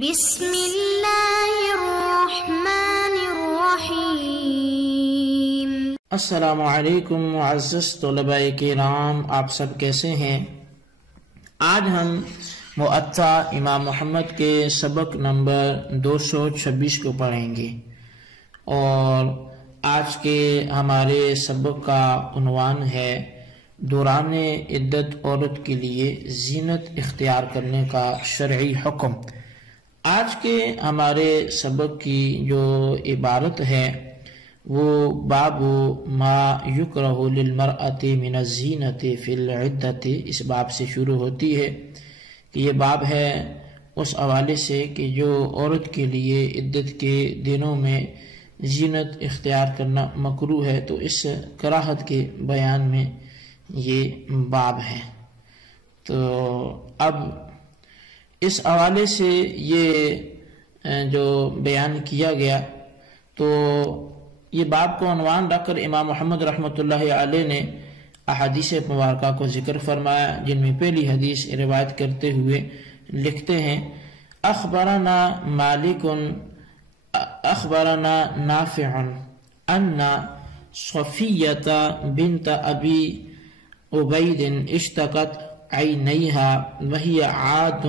بسم اللہ الرحمن الرحیم۔ السلام علیکم معزز طلباء کرام، آپ سب کیسے ہیں؟ آج ہم مؤطا امام محمد کے سبق نمبر 226 کو پڑھیں گے، اور آج کے ہمارے سبق کا عنوان ہے دوران عدت عورت کے لیے زینت اختیار کرنے کا شرعی حکم۔ آج کے ہمارے سبق کی جو عبارت ہے وہ باب ما یکرہ للمرأۃ من الزینۃ فی العدۃ، اس باب سے شروع ہوتی ہے کہ یہ باب ہے اس حوالے سے کہ جو عورت کے لیے عدت کے دنوں میں زینت اختیار کرنا مکروہ ہے، تو اس کراہت کے بیان میں یہ باب ہے۔ تو اب اس حوالے سے یہ جو بیان کیا گیا، تو یہ باب کو عنوان رکھ کر امام محمد رحمۃ اللہ علیہ نے احادیث مبارکہ کو ذکر فرمایا، جن میں پہلی حدیث روایت کرتے ہوئے لکھتے ہیں: اخبرنا مالک اخبرنا نافع ان صفیۃ بنت ابی عبید اشتقت عینیہا وہی عاد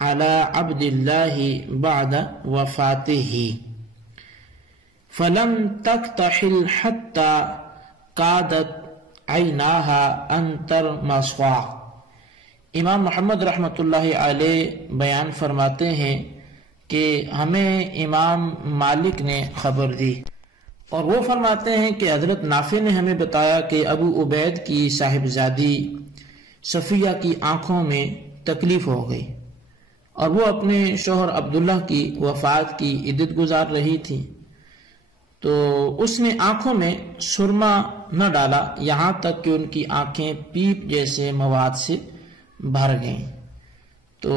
على عبد اللہ بعد وفاتہ فلم تکتحل حتی کادت عیناہا ان ترمصا۔ امام محمد رحمۃ اللہ علیہ بیان فرماتے ہیں کہ ہمیں امام مالک نے خبر دی، اور وہ فرماتے ہیں کہ حضرت نافع نے ہمیں بتایا کہ ابو عبید کی صاحبزادی صفیہ کی آنکھوں میں تکلیف ہو گئی، اور وہ اپنے شوہر عبداللہ کی وفات کی عدت گزار رہی تھی، تو اس نے آنکھوں میں سرما نہ ڈالا یہاں تک کہ ان کی آنکھیں پیپ جیسے مواد سے بھر گئیں۔ تو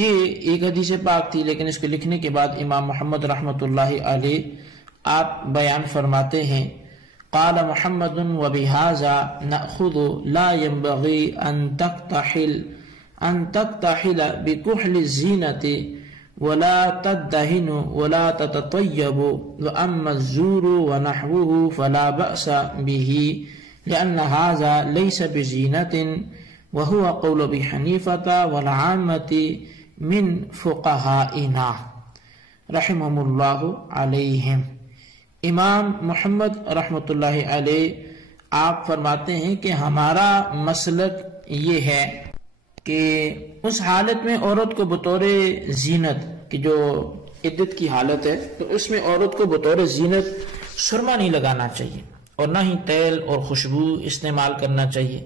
یہ ایک حدیث پاک تھی، لیکن اس کو لکھنے کے بعد امام محمد رحمۃ اللہ علیہ آپ بیان فرماتے ہیں: قال محمد وبهذا نأخذ لا ينبغي ان تكتحل بكحل الزينة ولا تدهن ولا تتطيب، واما الزور ونحوه فلا بأس به لأن هذا ليس بزينة، وهو قول ابي حنيفة والعامة من فقهائنا رحمهم الله عليهم۔ امام محمد رحمۃ اللہ علیہ آپ فرماتے ہیں کہ ہمارا مسلک یہ ہے کہ اس حالت میں عورت کو بطور زینت، کہ جو عدت کی حالت ہے، تو اس میں عورت کو بطور زینت سرما نہیں لگانا چاہیے، اور نہ ہی تیل اور خوشبو استعمال کرنا چاہیے۔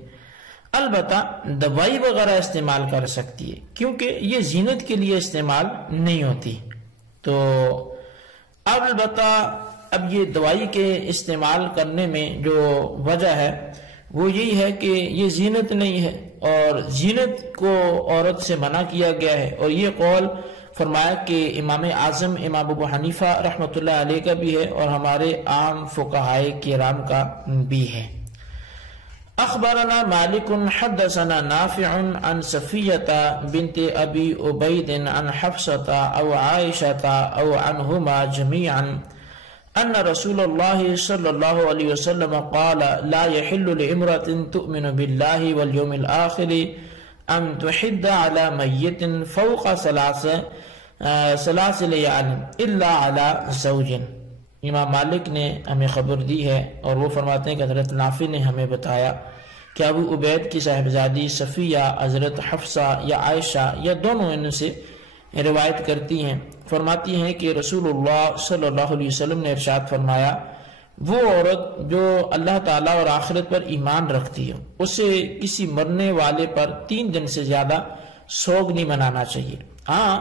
البتہ دوائی وغیرہ استعمال کر سکتی ہے، کیونکہ یہ زینت کے لیے استعمال نہیں ہوتی۔ تو البتہ اب یہ دوائی کے استعمال کرنے میں جو وجہ ہے وہ یہی ہے کہ یہ زینت نہیں ہے، اور زینت کو عورت سے منع کیا گیا ہے، اور یہ قول فرمایا کہ امام اعظم امام ابو حنیفہ رحمۃ اللہ علیہ کا بھی ہے، اور ہمارے عام فقہائے کرام کا بھی ہے۔ اخبرنا مالک حدثنا نافع عن صفیۃ بنت ابی عبید عن حفصۃ او عائشۃ او عنہما جميعا ان رسول اللہ صلی اللہ علیہ وسلم قال لا يحل لامرأة تؤمن باللہ والیوم الآخر ان تحد على میت فوق ثلاث لیال الا على زوج۔ امام مالک نے ہمیں خبر دی ہے، اور وہ فرماتے ہیں کہ حضرت نافع نے ہمیں بتایا کہ ابو عبید کی صاحبزادی صفیہ حضرت حفصہ یا عائشہ یا دونوں ان سے روایت کرتی ہیں، فرماتی ہیں کہ رسول اللہ صلی اللہ علیہ وسلم نے ارشاد فرمایا: وہ عورت جو اللہ تعالیٰ اور آخرت پر ایمان رکھتی ہے، اسے کسی مرنے والے پر 3 دن سے زیادہ سوگ نہیں منانا چاہیے۔ ہاں،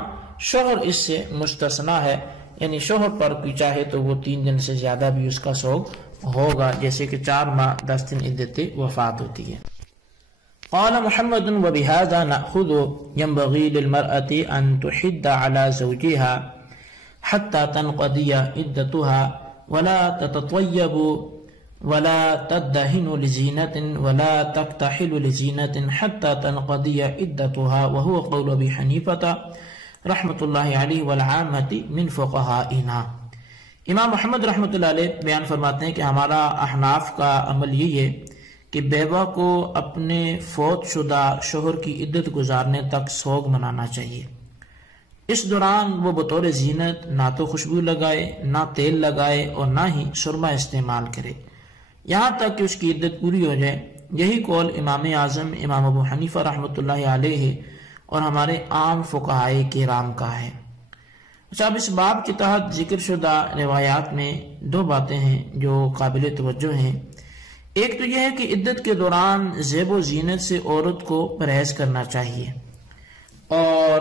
شوہر اس سے مستثنا ہے، یعنی شوہر پر کوئی چاہے تو وہ 3 دن سے زیادہ بھی اس کا سوگ ہوگا، جیسے کہ 4 ماہ 10 دن عدت وفات ہوتی ہے۔ قال محمد وبهذا نأخذ ينبغي للمرأة أن تحد على زوجها حتى تنقضي عدتها ولا تتطيب ولا تدهن لزينة ولا تكتحل لزينة حتى تنقضي عدتها، وهو قول ابي حنيفة رحمۃ اللہ علیہ والعامۃ من فقہائنا۔ امام محمد رحمۃ اللہ علیہ بیان فرماتے ہیں کہ ہمارا احناف کا عمل یہی ہے کہ بیوہ کو اپنے فوت شدہ شوہر کی عدت گزارنے تک سوگ منانا چاہیے۔ اس دوران وہ بطور زینت نہ تو خوشبو لگائے، نہ تیل لگائے اور نہ ہی سرما استعمال کرے، یہاں تک کہ اس کی عدت پوری ہو جائے۔ یہی قول امام اعظم امام ابو حنیفہ رحمۃ اللہ علیہ اور ہمارے عام فقہائے کرام کا ہے۔ اچھا، اب اس باب کے تحت ذکر شدہ روایات میں دو باتیں ہیں جو قابل توجہ ہیں۔ ایک تو یہ ہے کہ عدت کے دوران زیب و زینت سے عورت کو پرہیز کرنا چاہیے، اور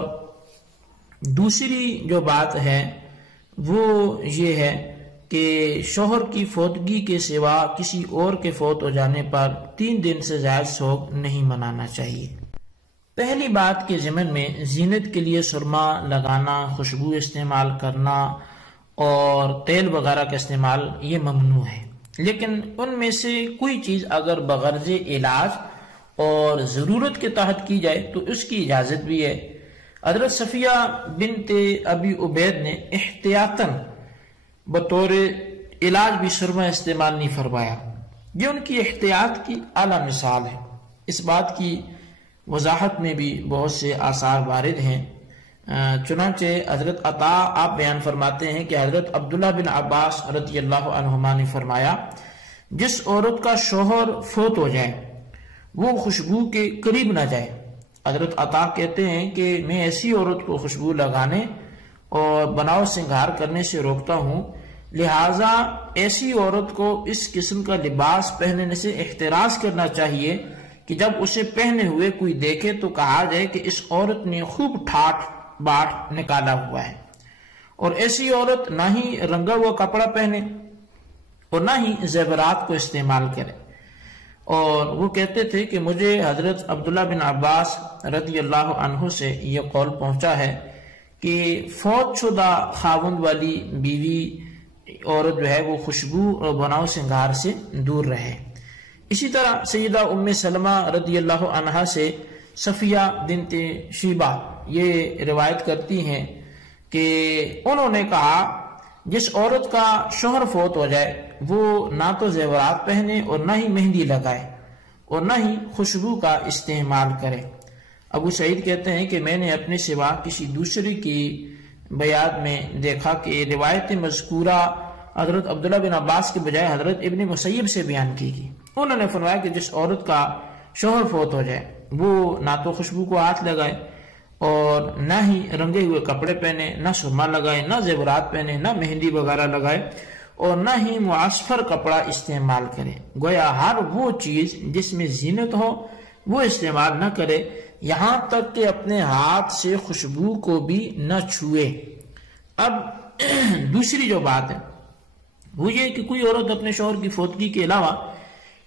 دوسری جو بات ہے وہ یہ ہے کہ شوہر کی فوتگی کے سوا کسی اور کے فوت ہو جانے پر 3 دن سے زائد سوگ نہیں منانا چاہیے۔ پہلی بات کے ضمن میں زینت کے لیے سرما لگانا، خوشبو استعمال کرنا اور تیل وغیرہ کا استعمال یہ ممنوع ہے، لیکن ان میں سے کوئی چیز اگر بغرض علاج اور ضرورت کے تحت کی جائے تو اس کی اجازت بھی ہے۔ حضرت صفیہ بنت ابی عبید نے احتیاطاً بطور علاج بھی سرما استعمال نہیں فرمایا۔ یہ ان کی احتیاط کی اعلیٰ مثال ہے۔ اس بات کی وضاحت میں بھی بہت سے آثار وارد ہیں۔ چنانچہ حضرت عطا آپ بیان فرماتے ہیں کہ حضرت عبداللہ بن عباس رضی اللہ عنہما نے فرمایا، جس عورت کا شوہر فوت ہو جائے وہ خوشبو کے قریب نہ جائے۔ حضرت عطا کہتے ہیں کہ میں ایسی عورت کو خوشبو لگانے اور بناؤ سنگھار کرنے سے روکتا ہوں، لہٰذا ایسی عورت کو اس قسم کا لباس پہننے سے احتراز کرنا چاہیے کہ جب اسے پہنے ہوئے کوئی دیکھے تو کہا جائے کہ اس عورت نے خوب ٹھاٹ باٹ نکالا ہوا ہے۔ اور ایسی عورت نہ ہی رنگا ہوا کپڑا پہنے اور نہ ہی زیورات کو استعمال کرے۔ اور وہ کہتے تھے کہ مجھے حضرت عبداللہ بن عباس رضی اللہ عنہ سے یہ قول پہنچا ہے کہ فوت شدہ خاوند والی بیوی عورت جو ہے وہ خوشبو اور بناؤ سنگھار سے دور رہے۔ اسی طرح سیدہ ام سلمہ رضی اللہ عنہا سے صفیہ بنت شیبہ یہ روایت کرتی ہیں کہ انہوں نے کہا، جس عورت کا شوہر فوت ہو جائے وہ نہ تو زیورات پہنے اور نہ ہی مہندی لگائے اور نہ ہی خوشبو کا استعمال کرے۔ ابو سعید کہتے ہیں کہ میں نے اپنے سوا کسی دوسرے کی بیات میں دیکھا کہ روایت مذکورہ حضرت عبداللہ بن عباس کے بجائے حضرت ابن مسیب سے بیان کی گئی۔ انہوں نے فرمایا کہ جس عورت کا شوہر فوت ہو جائے وہ نہ تو خوشبو کو ہاتھ لگائے اور نہ ہی رنگے ہوئے کپڑے پہنے، نہ سرما لگائے، نہ زیورات پہنے، نہ مہندی وغیرہ لگائے اور نہ ہی معصفر کپڑا استعمال کرے۔ گویا ہر وہ چیز جس میں زینت ہو وہ استعمال نہ کرے، یہاں تک کہ اپنے ہاتھ سے خوشبو کو بھی نہ چھوئے۔ اب دوسری جو بات ہے وہ یہ کہ کوئی عورت اپنے شوہر کی فوتگی کے علاوہ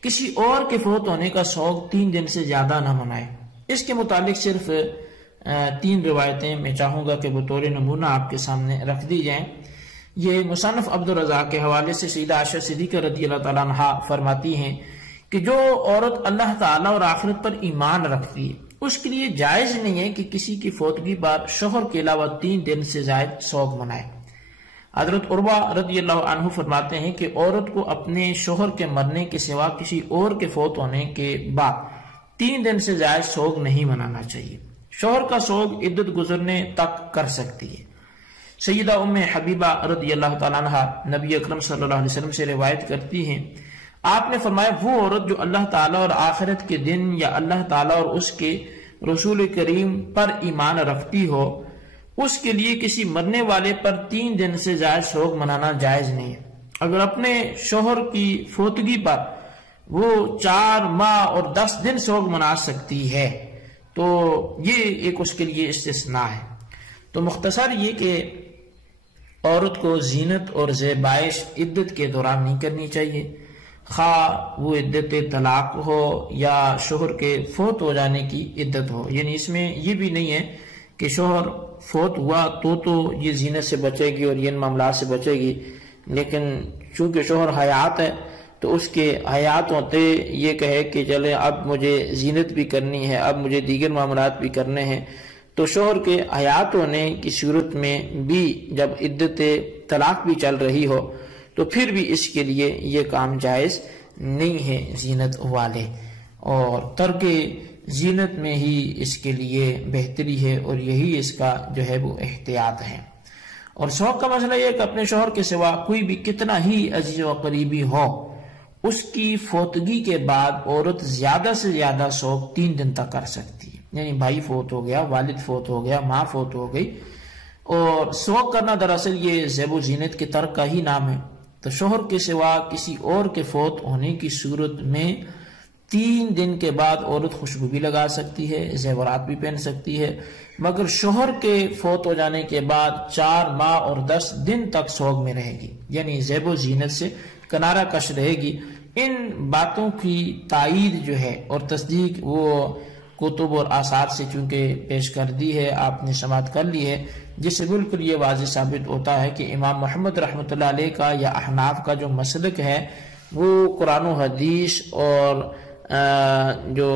کسی اور کے فوت ہونے کا سوگ 3 دن سے زیادہ نہ منائے۔ اس کے متعلق صرف 3 روایتیں میں چاہوں گا کہ بطور نمونہ آپ کے سامنے رکھ دی جائیں۔ یہ مصنف عبد الرزاق کے حوالے سے سیدہ عائشہ صدیقہ رضی اللہ تعالیٰ عنہا فرماتی ہیں کہ جو عورت اللہ تعالیٰ اور آخرت پر ایمان رکھتی ہے اس کے لیے جائز نہیں ہے کہ کسی کی فوتگی پر شوہر کے علاوہ 3 دن سے زائد سوگ منائے۔ حضرت عروہ رضی اللہ عنہ فرماتے ہیں کہ عورت کو اپنے شوہر کے مرنے کے سوا کسی اور کے فوت ہونے کے بعد 3 دن سے زائد سوگ نہیں منانا چاہیے۔ شوہر کا سوگ عدت گزرنے تک کر سکتی ہے۔ سیدہ ام حبیبہ رضی اللہ تعالیٰ عنہ نبی اکرم صلی اللہ علیہ وسلم سے روایت کرتی ہیں، آپ نے فرمایا وہ عورت جو اللہ تعالیٰ اور آخرت کے دن یا اللہ تعالیٰ اور اس کے رسول کریم پر ایمان رکھتی ہو اس کے لیے کسی مرنے والے پر 3 دن سے زائد سوگ منانا جائز نہیں ہے۔ اگر اپنے شوہر کی فوتگی پر وہ 4 ماہ اور 10 دن سوگ منا سکتی ہے تو یہ ایک اس کے لیے استثناء ہے۔ تو مختصر یہ کہ عورت کو زینت اور زیبائش عدت کے دوران نہیں کرنی چاہیے، خواہ وہ عدت طلاق ہو یا شوہر کے فوت ہو جانے کی عدت ہو۔ یعنی اس میں یہ بھی نہیں ہے کہ شوہر فوت ہوا تو یہ زینت سے بچے گی اور یہ ان معاملات سے بچے گی، لیکن چونکہ شوہر حیات ہے تو اس کے حیات ہوتے یہ کہے کہ چلے اب مجھے زینت بھی کرنی ہے، اب مجھے دیگر معاملات بھی کرنے ہیں، تو شوہر کے حیات ہونے کی صورت میں بھی جب عدت طلاق بھی چل رہی ہو تو پھر بھی اس کے لیے یہ کام جائز نہیں ہے زینت والے، اور ترک زینت میں ہی اس کے لیے بہتری ہے، اور یہی اس کا جو ہے وہ احتیاط ہے۔ اور شوق کا مسئلہ یہ ہے کہ اپنے شوہر کے سوا کوئی بھی کتنا ہی عزیز و قریبی ہو، اس کی فوتگی کے بعد عورت زیادہ سے زیادہ شوق 3 دن تک کر سکتی ہے، یعنی بھائی فوت ہو گیا، والد فوت ہو گیا، ماں فوت ہو گئی، اور شوق کرنا دراصل یہ زیب و زینت کے ترک کا ہی نام ہے۔ تو شوہر کے سوا کسی اور کے فوت ہونے کی صورت میں 3 دن کے بعد عورت خوشبو بھی لگا سکتی ہے، زیورات بھی پہن سکتی ہے، مگر شوہر کے فوت ہو جانے کے بعد 4 ماہ اور 10 دن تک سوگ میں رہے گی، یعنی زیب و زینت سے کنارہ کش رہے گی۔ ان باتوں کی تائید جو ہے اور تصدیق وہ کتب اور آثار سے چونکہ پیش کر دی ہے، آپ نے سماعت کر لی ہے، جس سے بالکل یہ واضح ثابت ہوتا ہے کہ امام محمد رحمۃ اللہ علیہ کا یا احناف کا جو مسلک ہے وہ قرآن و حدیث اور جو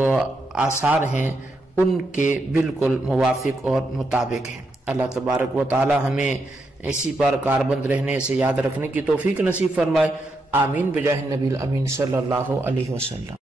آثار ہیں ان کے بالکل موافق اور مطابق ہیں۔ اللہ تبارک و تعالی ہمیں اسی پر کاربند رہنے سے یاد رکھنے کی توفیق نصیب فرمائے، آمین بجاہ النبی الامین صلی اللہ علیہ وسلم۔